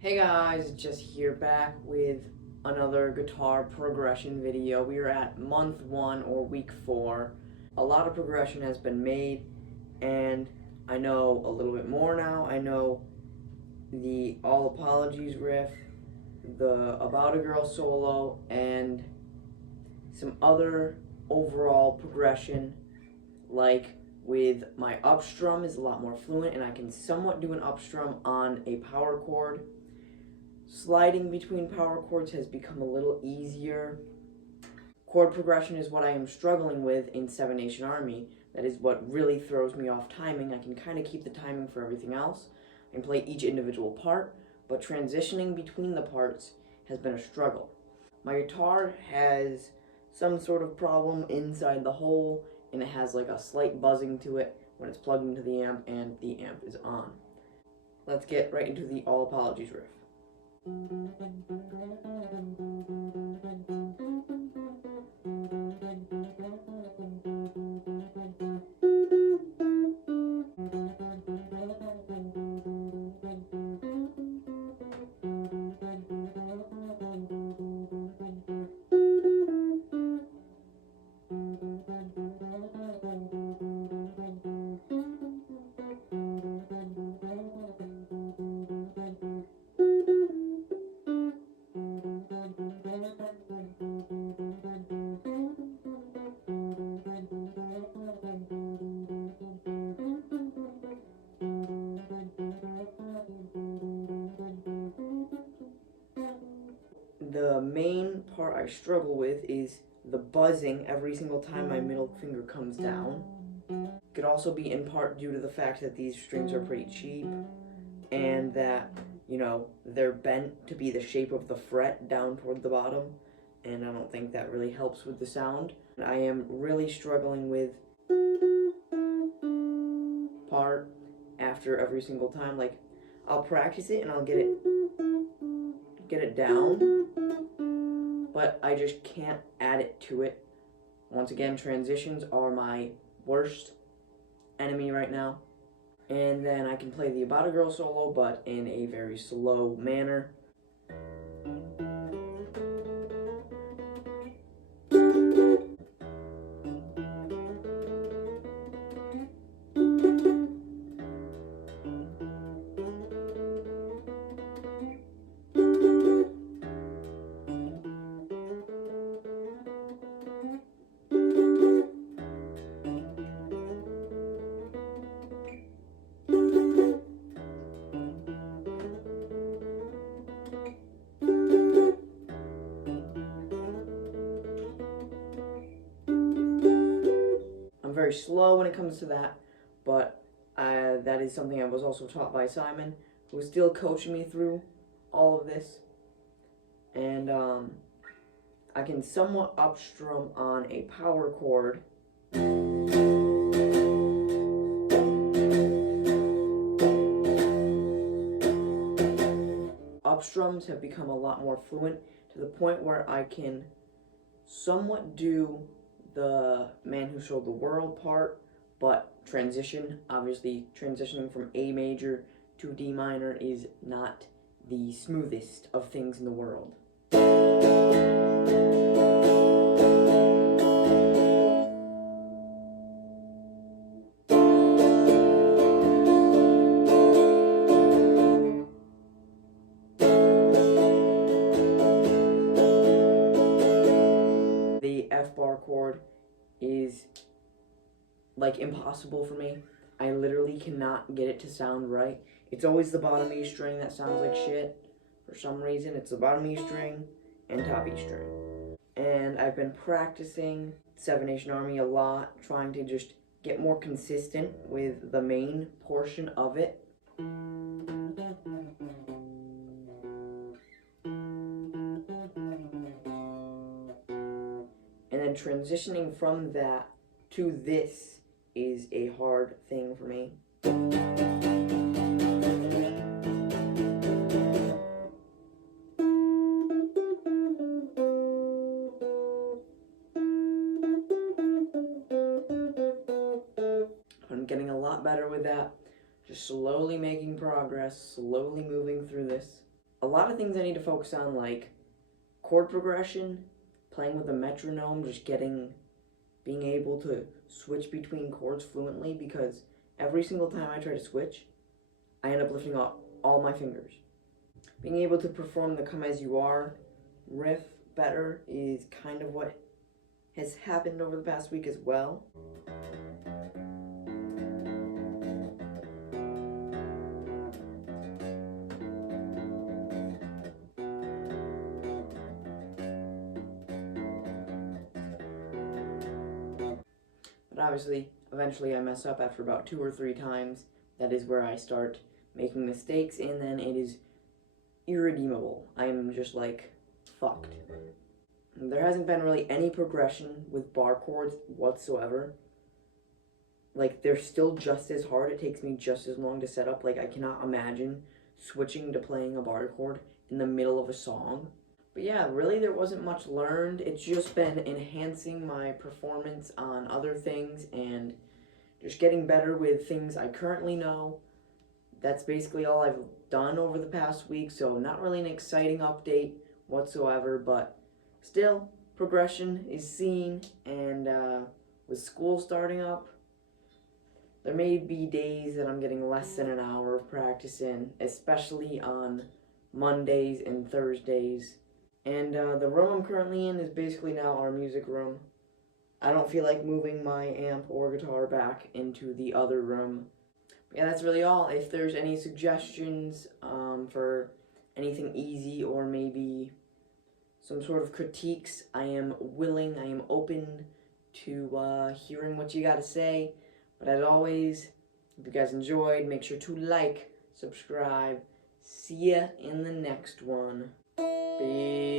Hey guys, just here back with another guitar progression video. We are at month 1 or week 4. A lot of progression has been made and I know a little bit more now. I know the All Apologies riff, the About a Girl solo, and some other overall progression, like with my upstrum is a lot more fluent and I can somewhat do an upstrum on a power chord. Sliding between power chords has become a little easier. Chord progression is what I am struggling with in Seven Nation Army. That is what really throws me off timing. I can kind of keep the timing for everything else and play each individual part, but transitioning between the parts has been a struggle. My guitar has some sort of problem inside the hole, and it has like a slight buzzing to it when it's plugged into the amp and the amp is on. Let's get right into the All Apologies riff. The main part I struggle with is the buzzing every single time my middle finger comes down. It could also be in part due to the fact that these strings are pretty cheap and that, they're bent to be the shape of the fret down toward the bottom, and I don't think that really helps with the sound. I am really struggling with part after every single time. Like, I'll practice it and I'll get it down, but I just can't add it to it. Once again, transitions are my worst enemy right now. And then I can play the About a Girl solo, but in a very slow manner. I'm very slow when it comes to that, but that is something I was also taught by Simon, who is still coaching me through all of this. And I can somewhat upstrum on a power chord. Upstrums have become a lot more fluent to the point where I can somewhat do the Man Who Sold the World part, but obviously transitioning from A major to D minor is not the smoothest of things in the world. The F bar chord is like impossible for me. I literally cannot get it to sound right. It's always the bottom E string that sounds like shit. For some reason, it's the bottom E string and top E string. And I've been practicing Seven Nation Army a lot, trying to just get more consistent with the main portion of it. And then transitioning from that to this is a hard thing for me. I'm getting a lot better with that. Just slowly making progress, slowly moving through this. a lot of things I need to focus on, like chord progression, playing with a metronome, just being able to switch between chords fluently, because every single time I try to switch, I end up lifting up all my fingers. Being able to perform the Come As You Are riff better is kind of what has happened over the past week as well. But obviously, eventually I mess up after about 2 or 3 times. That is where I start making mistakes, and then it is irredeemable. I'm just like, fucked. There hasn't been really any progression with bar chords whatsoever. Like, they're still just as hard. It takes me just as long to set up. Like, I cannot imagine switching to playing a bar chord in the middle of a song. But yeah, really there wasn't much learned. It's just been enhancing my performance on other things and just getting better with things I currently know. That's basically all I've done over the past week, so not really an exciting update whatsoever, but still, progression is seen, and with school starting up, there may be days that I'm getting less than an hour of practice in, especially on Mondays and Thursdays. And the room I'm currently in is basically now our music room. I don't feel like moving my amp or guitar back into the other room. But yeah, that's really all. If there's any suggestions for anything easy or maybe some sort of critiques, I am open to hearing what you got to say. But as always, if you guys enjoyed, make sure to like, subscribe. See ya in the next one. Peace.